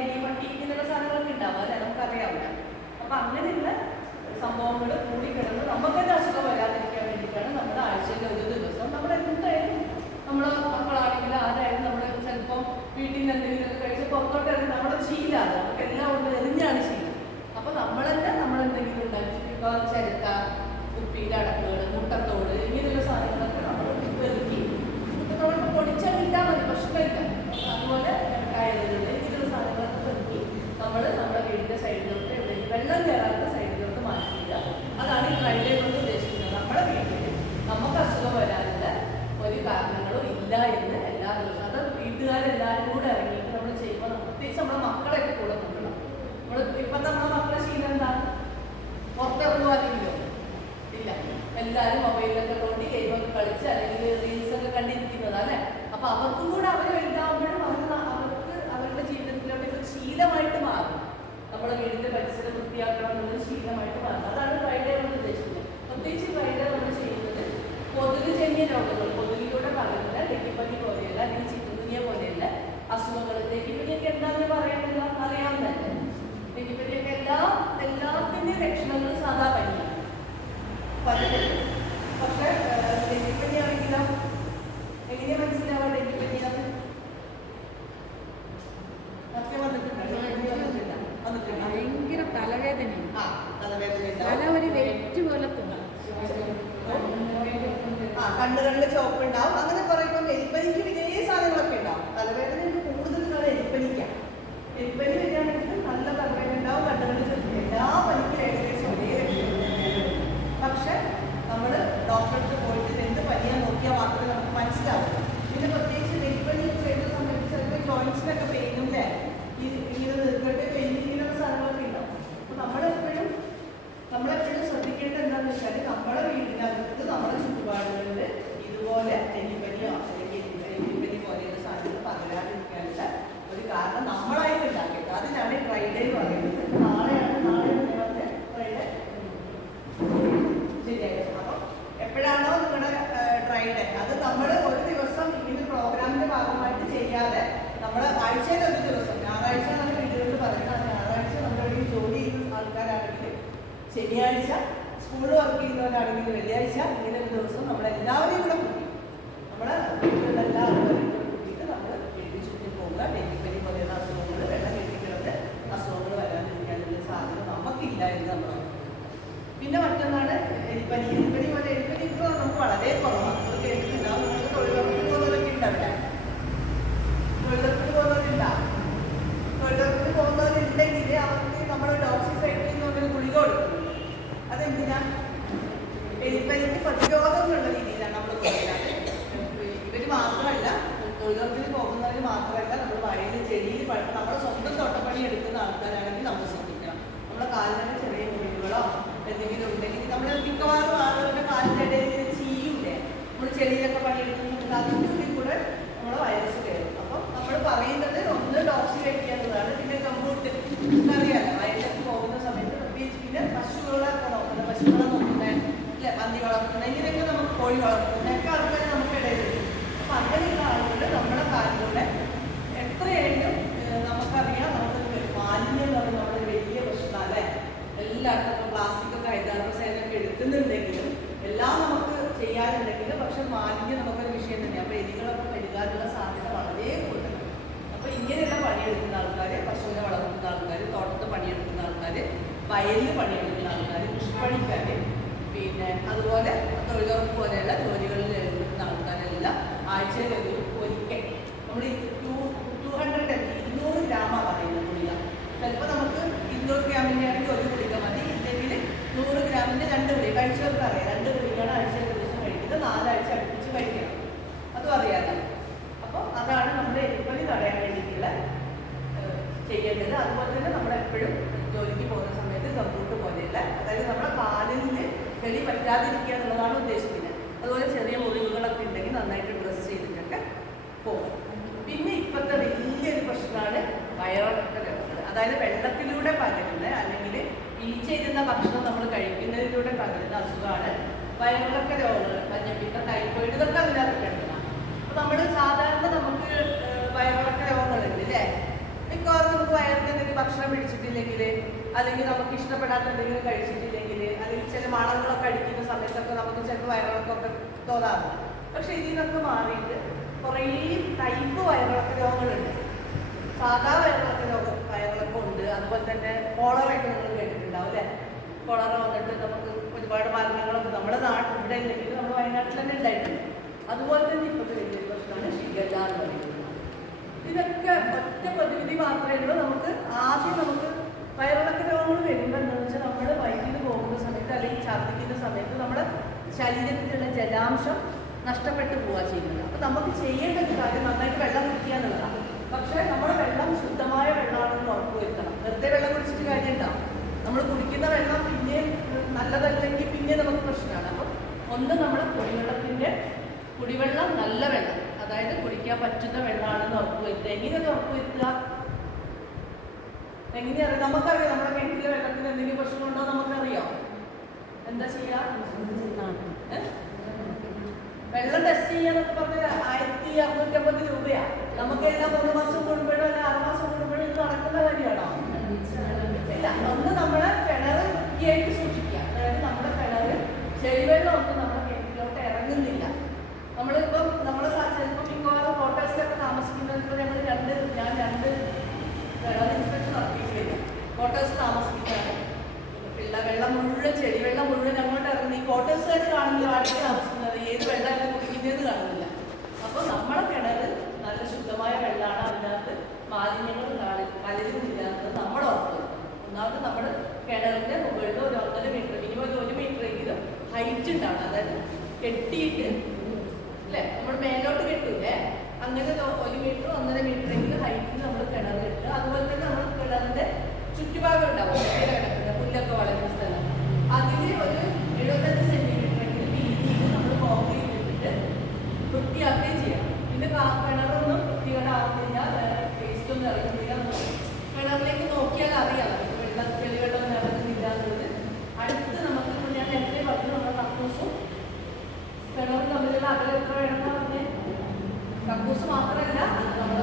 എലി പട്ടി ഇങ്ങനെയുള്ള സാധനങ്ങളൊക്കെ ഉണ്ടാവും അല്ലെ, നമുക്കറിയാവില്ല. അപ്പൊ അങ്ങനെയുള്ള സംഭവങ്ങൾ കൂടിക്കിടന്ന് നമുക്ക് തന്നെ അസുഖം വരാതിരിക്കാൻ വേണ്ടിയിട്ടാണ് നമ്മൾ ആഴ്ചയിൽ ഒരു ദിവസം നമ്മൾ എന്തായാലും നമ്മൾ മക്കളാണെങ്കിലും ആരായാലും നമ്മൾ ചിലപ്പം വീട്ടിൽ നിന്ന് എന്തെങ്കിലുമൊക്കെ കഴിച്ച് പുറത്തോട്ട് ഇറങ്ങി നമ്മുടെ ശീലമാണ്, നമുക്ക് എല്ലാം കൊണ്ട് എറിഞ്ഞാണ് ശീലം. അപ്പൊ നമ്മളെന്നെ നമ്മളെന്തെങ്കിലും ഉണ്ടാക്കി ചിരട്ട, കുപ്പിയിലെ അടക്കുകൾ, മുട്ടത്തോട് ഇങ്ങനെയുള്ള സാധനങ്ങളൊക്കെ നമ്മൾ വെറുക്കി നമ്മൾക്ക് പൊടിച്ചെടുത്താൽ മതി, പ്രശ്നമില്ല. അതുപോലെ കയറുകൾ ഇങ്ങനെയുള്ള സാധനങ്ങളൊക്കെ വെറുക്കി നമ്മൾ നമ്മുടെ വീടിന്റെ സൈഡിലോട്ട് എവിടെയെങ്കിലും വെള്ളം കയറാത്ത സൈഡിലോട്ട് മാറ്റുക. അതാണ് ഈ ഡ്രൈഡേ കൊണ്ട് ഉദ്ദേശിക്കുന്നത്. നമ്മുടെ വീട്ടിൽ നമുക്ക് അസുഖം വരാനുള്ള ഒരു കാരണങ്ങളും ഇല്ല എന്ന് എല്ലാ ദിവസവും അത് വീട്ടുകാരെല്ലാവരും കൂടെ ഇറങ്ങിയിട്ട് നമ്മൾ ചെയ്യുമ്പോൾ പ്രത്യേകിച്ച് നമ്മുടെ മക്കളെയൊക്കെ കൂടെ കൊണ്ടുവരണം. ഇപ്പം നമ്മുടെ മക്കളുടെ ശീലം എന്താണ്? പുറത്തിറങ്ങുവാനെങ്കിലോ ഇല്ല, എല്ലാവരും മൊബൈലൊക്കെ കൊണ്ട് ഗെയിമൊക്കെ കളിച്ച് അല്ലെങ്കിൽ റീൽസൊക്കെ കണ്ടിരിക്കുന്നത് അല്ലേ. അപ്പൊ അവർക്കും കൂടെ അവർ വലുതാവുമ്പോഴും അവർക്ക് അവരുടെ ജീവിതത്തിലോട്ട് ഒരു ശീലമായിട്ട് മാറും. നമ്മുടെ വീടിന്റെ പരിസരം വൃത്തിയാക്കണം എന്നുള്ളത് ശീലമായിട്ട് മാറും. അതാണ് ഫ്രൈഡേ കൊണ്ട് ഉദ്ദേശിക്കുന്നത്. പ്രത്യേകിച്ച് ഫ്രൈഡേ നമ്മൾ ചെയ്യുന്നത് കൊതുകുജന്യ രോഗങ്ങൾ, കൊതുകിലൂടെ പകരുന്ന ഡെങ്കിപ്പനി പോലെയല്ല, അല്ലെങ്കിൽ ചിക്കൻഗുനിയ പോലെയല്ല അസുഖങ്ങൾ. ഡെങ്കിപ്പനിയൊക്കെ എന്താണെന്ന് പറയാനുള്ള അറിയാവുന്നതല്ലേ. ഡെങ്കിപ്പനിയൊക്കെ എല്ലാത്തിൻ്റെയും ലക്ഷണങ്ങൾ സാധാ പനിയാണ് പലരും. പക്ഷെ ഡെങ്കിപ്പനി ആണെങ്കിലോ എങ്ങനെയാ മനസ്സിലാവുക? ഡെങ്കിപ്പനിയാണ് ഭയങ്കര തലവേദന, തല ഒരു വെയിറ്റ് പോലെ തോന്നും, കണ്ണുകളിൽ ചോപ്പ് ഉണ്ടാവും. അങ്ങനെ പറയുമ്പോൾ എലിപ്പനിക്ക് ഇതേ സാധനങ്ങളൊക്കെ ഉണ്ടാവും. തലവേദന കൂടുതൽ എലിപ്പനിക്കാം. എലിപ്പനി വരികയാണെങ്കിൽ നല്ല തലവേദന ഉണ്ടാവും, കണ്ണുകളിൽ ചോപ്പ്. എല്ലാ പനിക്കും ഏകദേശം ഒരേ ലക്ഷണം. പക്ഷെ നമ്മൾ ഡോക്ടർക്ക് പോയിട്ട് എന്ത് പനിയാൻ നോക്കിയാൽ മാത്രമേ നമുക്ക് മനസ്സിലാവും. പിന്നെ പ്രത്യേകിച്ച് എലിപ്പനി ചെയ്യുന്ന സമയത്ത് ചിലപ്പോൾ ജോയിൻസിനൊക്കെ പെയിനും അല്ലേ, ഇങ്ങനെ നിർത്തിട്ട് പെയിനിങ്ങിനുള്ള സാധനങ്ങളൊക്കെ ഉണ്ടാവും. അപ്പോൾ നമ്മളെപ്പോഴും ശ്രദ്ധിക്കേണ്ടത് എന്താണെന്ന് വെച്ചാൽ നമ്മുടെ വീടിനകത്ത് നമ്മുടെ ചുറ്റുപാടുകളിൽ ഇതുപോലെ ഡെങ്കിപ്പനിയോ അല്ലെങ്കിൽ എലിപ്പനി പോലെയുള്ള സാധനങ്ങൾ പകരാതിരിക്കാനുള്ള ഒരു കാരണം നമ്മളായിട്ട് ഉണ്ടാക്കിയത്. അതിനാണ് ഫ്രൈഡേ എന്ന് പറയുന്നത്. നാളെ ഫ്രൈഡേ ശരിയായിരുന്നു. അപ്പം എപ്പോഴാണോ നിങ്ങളുടെ ഡ്രൈഡേ അത് നമ്മൾ ഒരു ദിവസം ഇങ്ങനെ പ്രോഗ്രാമിന്റെ ഭാഗമായിട്ട് ചെയ്യാതെ നമ്മൾ ആഴ്ചയിൽ ഒരു ദിവസം, ഞായറാഴ്ച നമ്മൾ വീടുകളിൽ പറയുന്നത്, ഞായറാഴ്ച നമ്മുടെ ജോലി ചെയ്യുന്ന ആൾക്കാരാണെങ്കിൽ ശനിയാഴ്ച, സ്കൂളിൽ വർക്ക് ചെയ്യുന്നവരാണെങ്കിൽ വെള്ളിയാഴ്ച, ഇങ്ങനെ ഒരു ദിവസം നമ്മളെല്ലാവരെയും കൂടെ കൂട്ടി നമ്മുടെ വീട്ടിലുള്ള എല്ലാ ആൾക്കാരെയും കൂടെ കൂട്ടിയിട്ട് നമ്മൾ വീട്ടിൽ ചുറ്റി പോകുക. ഡെങ്കിപ്പനി പോലെയുള്ള അസുഖങ്ങൾ, വെള്ളം കെട്ടിക്കിടന്ന് അസുഖങ്ങൾ വരാതിരിക്കാനുള്ള സാധ്യത നമുക്കില്ല എന്ന് നമ്മൾ. പിന്നെ മറ്റൊന്നാണ് എലിപ്പനി. എലിപ്പനി ഇപ്പോൾ നമുക്ക് വളരെ കുറവാണ്. നമ്മൾ കേട്ടിട്ടുണ്ടാവും. നമുക്ക് തൊഴിലുറപ്പിന് പോകുന്നവരൊക്കെ ഉണ്ടാവില്ല. തൊഴിലുറപ്പിന് പോകുന്നവരുണ്ടാവും. തൊഴിലുറപ്പിന് പോകുന്നവരുണ്ടെങ്കിൽ അവർക്ക് നമ്മൾ ഡോക്സിസൈക്ലിൻ എന്ന് പറഞ്ഞൊരു ഗുളിക കൊടുക്കുന്നത്. അതെന്തിനാ? എലിപ്പനിക്ക് പ്രതിരോധം എന്നുള്ള രീതിയിലാണ് നമ്മൾ കൊടുക്കുന്നത്. ഇവർ മാത്രമല്ല, തൊഴിലുറപ്പിന് പോകുന്നവർ മാത്രമല്ല, നമ്മൾ വയലിൽ ചെടിയിൽ നമ്മുടെ സ്വന്തം തോട്ടപ്പണി എടുക്കുന്ന ആൾക്കാരാണെങ്കിൽ നമ്മൾ ശ്രദ്ധിക്കണം. നമ്മുടെ കാലിന് ചെറിയ മുറിവുകളോ എന്തെങ്കിലും ഉണ്ടെങ്കിൽ നമ്മൾ മിക്കവാറും ആളുകളുടെ കാലിൻ്റെ ഇടയിൽ ചെയ്യൂലേ, നമ്മൾ ചെടിയിലൊക്കെ പണിയെടുക്കുന്നുണ്ട്, അതിൻ്റെ ഉള്ളിൽ കൂടെ നമ്മൾ വൈറസ് കയറും. അപ്പം നമ്മൾ പറയുന്നത് ഒന്ന് ഡോക്സി വയ്ക്കാവുന്നതാണ്. പിന്നെ കമ്പൂട്ട് അറിയാമല്ലോ, വയലിലേക്ക് പോകുന്ന സമയത്ത് പ്രത്യേകിച്ച്. പിന്നെ പശുക്കളൊക്കെ നോക്കുന്നത്, പശുക്കളെ നോക്കുന്നത് അല്ലെ, പന്നി വളർത്തുന്നത്, ഇങ്ങനെയൊക്കെ നമുക്ക് കോഴി വളർത്തുന്നതൊക്കെ ആൾക്കാർ നമുക്കിടയിലുണ്ട്. അപ്പം അങ്ങനെയുള്ള ആളുകൾ നമ്മുടെ കാലിലൂടെ എത്രയായാലും നമുക്കറിയാം, നമുക്ക് മാലിന്യം എന്ന് പറയുന്നത് നമ്മുടെ വലിയ പ്രശ്നം അല്ലേ. എല്ലായിടത്തും പ്ലാസ്റ്റിക്കൊക്കെ ഹൈദരാബാദൊക്കെ എടുക്കുന്നുണ്ടെങ്കിലും എല്ലാം നമുക്ക് ചെയ്യാനുണ്ടെങ്കിലും പക്ഷെ മാലിന്യം നമുക്കൊരു വിഷയം തന്നെയാണ്. അപ്പോൾ എലികളൊക്കെ വരികാനുള്ള സാധ്യത വളരെ കൂടുതലാണ്. അപ്പോൾ ഇങ്ങനെയുള്ള പണിയെടുക്കുന്ന ആൾക്കാർ, പശുവിനെ വളർത്തുന്ന ആൾക്കാർ, തോട്ടത്ത് പണിയെടുക്കുന്ന ആൾക്കാർ, വയലിൽ പണിയെടുക്കുന്ന ആൾക്കാർ, കൃഷിപ്പണിക്കാർ, പിന്നെ അതുപോലെ തൊഴിലുറപ്പ് പോലെയുള്ള ജോലികളിൽ ഏർപ്പെടുന്ന ആൾക്കാരെല്ലാം ആഴ്ചയിൽ ഒരിക്കൽ നമ്മൾ 200 ഗ്രാമാണ് പറയുന്നത് ഗുളിക. ചിലപ്പോൾ നമുക്ക് 200 ഗ്രാമിൻ്റെ ആണെങ്കിൽ ഒരു ഗുളിക മതി, ഇല്ലെങ്കിൽ 100 ഗ്രാമിൻ്റെ 2 ഗുളിക. കഴിച്ചവർക്ക് അറിയാം, 2 ഗുളികയാണ് ആഴ്ചയിൽ ഒരു ദിവസം കഴിക്കുന്നത്, 4 ആഴ്ച അടുപ്പിച്ച് കഴിക്കണം. അതും അറിയാതെ. അപ്പോൾ അതാണ് നമ്മുടെ എലിപ്പനി തടയാൻ വേണ്ടിയിട്ടുള്ള ചെയ്യേണ്ടത്. അതുപോലെ തന്നെ നമ്മളെപ്പോഴും ജോലിക്ക് പോകുന്ന സമയത്ത് കമ്പ്യൂട്ടർ പോലെയല്ല, അതായത് നമ്മുടെ കാലിൽ ചെളി പറ്റാതിരിക്കുക എന്നുള്ളതാണ് ഉദ്ദേശിക്കുന്നത്. അതുപോലെ ചെറിയ മുറിവുകളൊക്കെ ഉണ്ടെങ്കിൽ നന്നായിട്ട് ഡ്രസ്സ് ചെയ്തിട്ടൊക്കെ പോകും. പിന്നെ ഇപ്പോഴത്തെ വലിയൊരു പ്രശ്നമാണ് വയറിളക്ക രോഗങ്ങൾ. അതായത് വെള്ളത്തിലൂടെ പകരുന്ന അല്ലെങ്കിൽ ഈച്ച ഇരുന്ന ഭക്ഷണം നമ്മൾ കഴിക്കുന്നതിലൂടെ പകരുന്ന അസുഖമാണ് വയറിളക്ക രോഗങ്ങൾ. മഞ്ഞപ്പിത്തം, ടൈഫോയിഡ്, ഇതൊക്കെ അതിനകത്ത് കിടക്കുന്നതാണ്. അപ്പോൾ നമ്മൾ സാധാരണ നമുക്ക് വയറിളക്ക രോഗങ്ങളുണ്ട് അല്ലേ. മിക്കവാറും നമുക്ക് എന്തെങ്കിലും ഭക്ഷണം പിടിച്ചിട്ടില്ലെങ്കിൽ, അല്ലെങ്കിൽ നമുക്ക് ഇഷ്ടപ്പെടാത്ത എന്തെങ്കിലും കഴിച്ചിട്ടില്ലെങ്കിൽ, അല്ലെങ്കിൽ ചില മണങ്ങളൊക്കെ അടിക്കുന്ന സമയത്തൊക്കെ നമുക്ക് ചിലപ്പോൾ വയറിളക്കമൊക്കെ തോന്നാറുണ്ട്. പക്ഷെ ഇതിൽ നിന്നൊക്കെ മാറിയിട്ട് കുറേ ടൈപ്പ് വയറിളക്ക രോഗങ്ങളുണ്ട്. സാധാ വയറിളക്കമുണ്ട്, അതുപോലെ തന്നെ കോളറയൊക്കെ നിങ്ങൾ കേട്ടിട്ടുണ്ടാവും അല്ലേ? കോളറ വന്നിട്ട് നമുക്ക് ഒരുപാട് മരണങ്ങളൊക്കെ നമ്മുടെ നാട്ടിൽ ഇവിടെ ഇല്ലെങ്കിൽ നമ്മുടെ വയനാട്ടിൽ തന്നെ ഉണ്ടായിട്ടുണ്ട്. അതുപോലെ തന്നെ ഇപ്പോഴത്തെ വലിയൊരു പ്രശ്നമാണ് ഷിഗല്ല എന്ന് പറയുന്നത്. ഇതൊക്കെ ഒറ്റ പ്രതിവിധി മാത്രമേ ഉള്ളൂ. നമുക്ക് വയറിളക്ക രോഗങ്ങൾ വരുമ്പോൾ എന്താണെന്ന് വെച്ചാൽ നമ്മൾ വൈദ്യുതി പോകുന്ന സമയത്ത് അല്ലെങ്കിൽ ഛർദ്ദിക്കുന്ന സമയത്ത് നമ്മുടെ ശരീരത്തിലുള്ള ജലാംശം നഷ്ടപ്പെട്ടു പോവുക ചെയ്യുന്നത്. അപ്പം നമുക്ക് ചെയ്യേണ്ട ഒരു കാര്യം നന്നായിട്ട് വെള്ളം കുടിക്കുക എന്നുള്ളതാണ്. പക്ഷേ നമ്മുടെ വെള്ളം ശുദ്ധമായ വെള്ളമാണെന്ന് ഉറപ്പുവരുത്തണം. വെറുതെ വെള്ളം കുടിച്ചിട്ട് കാര്യം ഉണ്ടാവും. നമ്മൾ കുടിക്കുന്ന വെള്ളം പിന്നെ നല്ലതല്ലെങ്കിൽ പിന്നെ നമുക്ക് പ്രശ്നമാണ്. അപ്പം ഒന്ന് നമ്മുടെ കുടിവെള്ളം നല്ല വെള്ളം, അതായത് കുടിക്കാൻ പറ്റുന്ന വെള്ളമാണെന്ന് ഉറപ്പുവരുത്തുക. എങ്ങനെയൊക്കെ ഉറപ്പുവരുത്തുക? എങ്ങനെയറിയാം? നമുക്കറിയാം നമ്മുടെ കിണറ്റിലെ വെള്ളത്തിന് എന്തെങ്കിലും പ്രശ്നമുണ്ടോ നമുക്കറിയാം. എന്താ ചെയ്യാ? വെള്ളം ടെസ്റ്റ് ചെയ്യാന്നൊക്കെ പറഞ്ഞാൽ 1650 രൂപയാണ്. നമുക്കെല്ലാം 3 മാസം കൂടുമ്പോഴോ അല്ല 6 മാസം കൂടുമ്പോഴോ ഇത് നടക്കുന്ന കാര്യമാണോ? ഇല്ല. ഒന്ന് നമ്മളെ കിണർ വൃത്തിയായിട്ട് സൂക്ഷിക്കുക. അതായത് നമ്മുടെ കിണർ ചെളിവെള്ളം ഒന്നും നമ്മുടെ കിണറ്റിലോട്ട് ഇറങ്ങുന്നില്ല. നമ്മളിപ്പം ചിലപ്പോൾ മിക്കവാറും ക്വാർട്ടേഴ്സിലൊക്കെ താമസിക്കുന്നതിപ്പോൾ ഞാൻ 2 വെള്ളം ഇൻസ്പെക്ഷൻ നടത്തിയിട്ടില്ല. ക്വാർട്ടേഴ്സ് താമസിക്കുകയാണ്. വെള്ളം മുഴുവൻ ചെളിവെള്ളം മുഴുവൻ അങ്ങോട്ട് ഇറങ്ങി ക്വാർട്ടേഴ്സുകാർ കാണുന്നില്ല. വാടകയ്ക്ക് താമസിക്കുന്നത് ഏത് വെള്ളമാണ് കുടിക്കുന്നതെന്ന് കാണുന്നില്ല. അപ്പോൾ നമ്മുടെ കിണർ നല്ല ശുദ്ധമായ വെള്ളമാണ്. അതിനകത്ത് മാലിന്യങ്ങൾ കലരുന്നില്ലാത്തത് നമ്മൾ ഓർക്കുക. ഒന്നാമത് നമ്മൾ കിണറിൻ്റെ മുകളിൽ ഒരു 1.5 മീറ്റർ, മിനിമം 1 മീറ്റർ എങ്കിലും ഹൈറ്റ് ഉണ്ടാവണം. അതായത് കെട്ടിയിട്ട് അല്ലേ, നമ്മൾ മേലോട്ട് കെട്ടൂലേ, അങ്ങനെ 1 മീറ്റർ 1.5 മീറ്റർ എങ്കിലും ഹൈറ്റിൽ നമ്മൾ കിണർ കെട്ടുക. അതുപോലെ തന്നെ നമ്മൾ കിണറിൻ്റെ ചുറ്റുഭാഗം ഉണ്ടാവും, കിടക്കുന്ന പുല്ലൊക്കെ വളരുന്ന സ്ഥലം. അതിൽ ഒരു 75 സെന്റിമീറ്റർ എങ്കിലും വീതിയിൽ നമ്മൾ കോൺക്രീറ്റ് ഇട്ടിട്ട് വൃത്തിയാക്കുകയും ചെയ്യണം. പിന്നെ കിണറൊന്നും വൃത്തികേടാവുന്നില്ല, വേറെ വേസ്റ്റ് ഒന്നും ഇറങ്ങുന്നില്ല. കിണറിലേക്ക് നോക്കിയാൽ അറിയാം ചെളിവെള്ളം